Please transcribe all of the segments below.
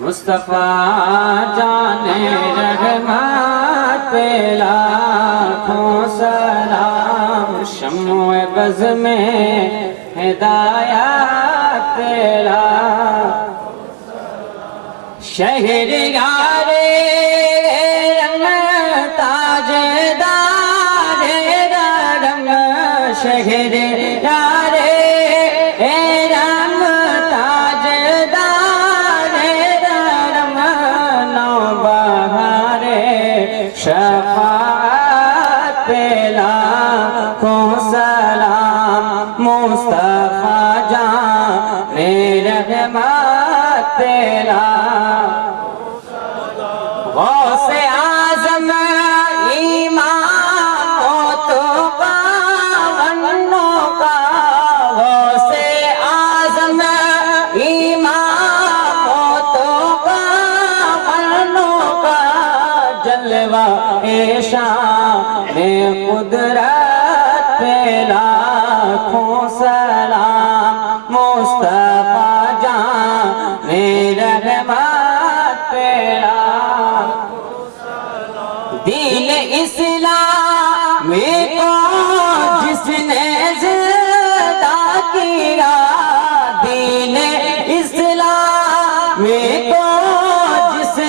مصطفیٰ جان رحمت پہ لاکھوں سلام، شمع بز میں ہدایت پہ لاکھوں سلام، شہر یار رنگ تاجدار رنگ، شہر یار شفاعت پہ لاکھوں سلام، مصطفیٰ جان رحمت پہ لاکھوں سلام، غوث اعظم امام تو پاونوں کا، غوث اعظم امام تو پاونوں کا، جلوہ شان قدرت پہ لاکھوں سلام، مصطفیٰ جان رحمت پہ لاکھوں سلام، دین اسلامی کو جس نے زندہ کیا، دین اسلامی کو جس نے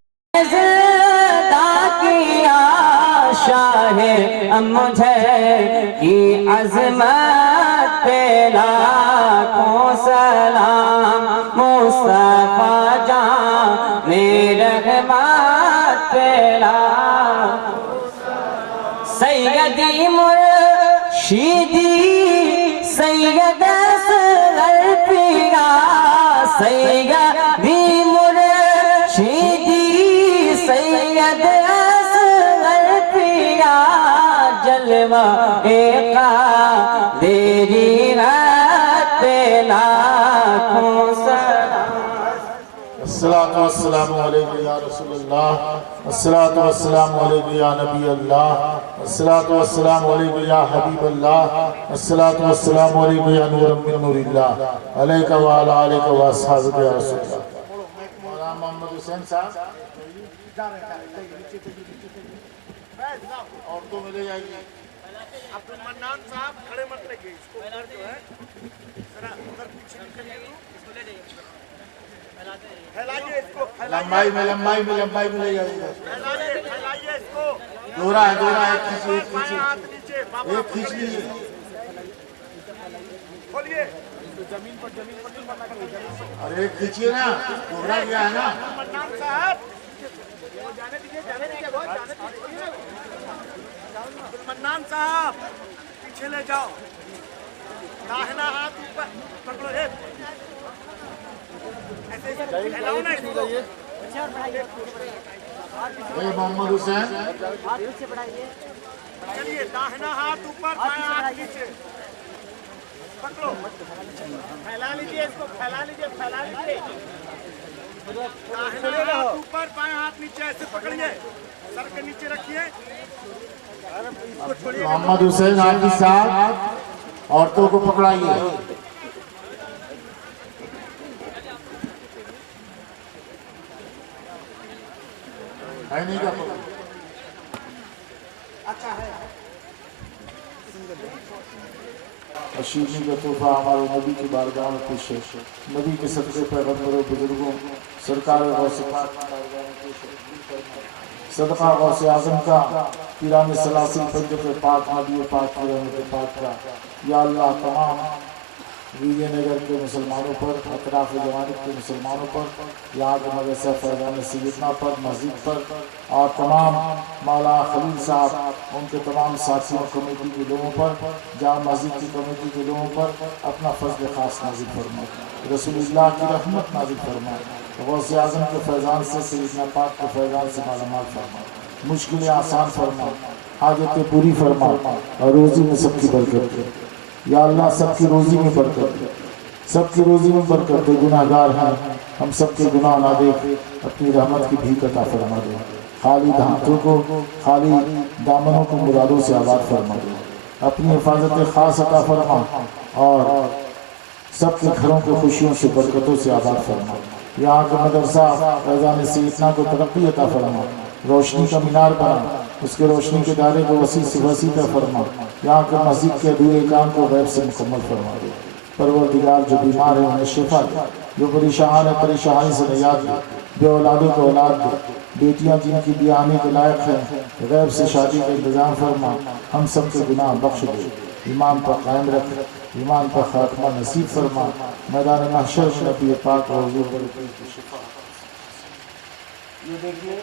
شاہ مجھے کی عظمت پہ لاکھوں سلام، مصطفیٰ جان رحمت پہ لاکھوں سلام، سیدی مرشدی سید اصغر پیا، سیدی مرشدی سید جلوہ قادری رات پہ لاکھوں سلام۔ الصلاة والسلام علیکہ یا رسول اللہ، الصلاة والسلام علیکہ یا نبی اللہ، الصلاة والسلام علیکہ یا حبیب اللہ، الصلاة والسلام علیکہ یا نور من نور اللہ، علیکہ وعلا علیکہ واصحابہ یا رسول اللہ۔ مولانا محمد حسین صاحب عورتوں میں لے جائیں گے۔ عبدالمنان صاحب کھڑے مت لگے، اس کو ادھر جو ہے ذرا ادھر پیچھے نکلیے، اس کو لے جائیے، پھیلائیے اس کو، لمبائی میں لے جائیں گے، پھیلائیے اس کو، دورہ ہے ایک کھیچیے، ایک کھیچ لیجیے، کھولیے اور ایک کھیچیے نا، دورہ گیا ہے نا۔ عبدالمنان صاحب جانے دیجئے، عبدالمنان صاحب پیچھے لے جاؤ، داہنا ہاتھ اوپر پکڑو، ایسے پھیلاؤ نا اس کو۔ اے محمد حسین چلیے، داہنا ہاتھ اوپر، بایاں ہاتھ نیچے پکڑو، پھیلا لیجئے اس کو، پھیلا لیجئے، داہنا ہاتھ اوپر، بایاں ہاتھ نیچے، ایسے پکڑیے، سر کے نیچے رکھیے۔ محمد حسین آپ کی ساتھ عورتوں کو پکڑائیے۔ ہے نہیں کا پکڑ اشیرنی کا تحفہ ہمارے نبی کی بارگاہ میں پیش ہے، نبی کے صدقے پیغمبروں بزرگوں سرکار غوث پاک صدقہ غوث اعظم کا، پیران سلاسل پنجب پاک، نبی پاک کی رحمت پاک کا، یا اللہ تمام ویجے نگر کے مسلمانوں پر، اطراف جوانب کے مسلمانوں پر، یہاں کے مدرسہ فیضان سیدنا پر، مسجد پر، اور تمام مولانا خلیل صاحب ان کے تمام ساتھیوں کمیٹی کے لوگوں پر، جہاں مسجد کی کمیٹی کے لوگوں پر اپنا فضل خاص نازل فرمائے، رسول اللہ کی رحمت نازل فرمائے، غوث اعظم کے فیضان سے، سیدنا پاک کے فیضان سے مالا مال فرمائے، مشکلیں آسان فرمائے، حاجتیں پوری فرمائے، اور روزی میں سب کی برکت دے۔ یا اللہ سب کی روزی میں برکت دے، سب کی روزی میں برکت دے، گناہ گار ہیں ہم سب کے گناہ نہ دیکھ، اپنی رحمت کی بھیک عطا فرما دے، خالی دھانتوں کو، خالی دامنوں کو مرادوں سے آباد فرما دے، اپنی حفاظت خاص عطا فرما، اور سب کے گھروں کو خوشیوں سے برکتوں سے آباد فرما، یہاں کا مدرسہ فیضان سیدنا کو ترقی عطا فرما، روشنی کا مینار بنا، اس کے روشنی کے دائرے کو وسیع سے وسیع عطا فرما، یہاں کے مسجد کے ادھورے کام کو غیب سے مکمل فرما دے۔ پروردگار جو بیمار ہیں انہیں شفا دے، جو پریشان ہے پریشانی سے نجات دے، بے اولادوں کو اولاد دے، بیٹیاں جن کی بیاہی کے لائق ہیں غیب سے شادی کا انتظام فرما، ہم سب کے گناہ بخش دے، ایمان پر قائم رکھ، ایمان پر خاتمہ نصیب فرما، میدان محشر میں نبی پاک اور حضور پر شفا۔ یہ دیکھیے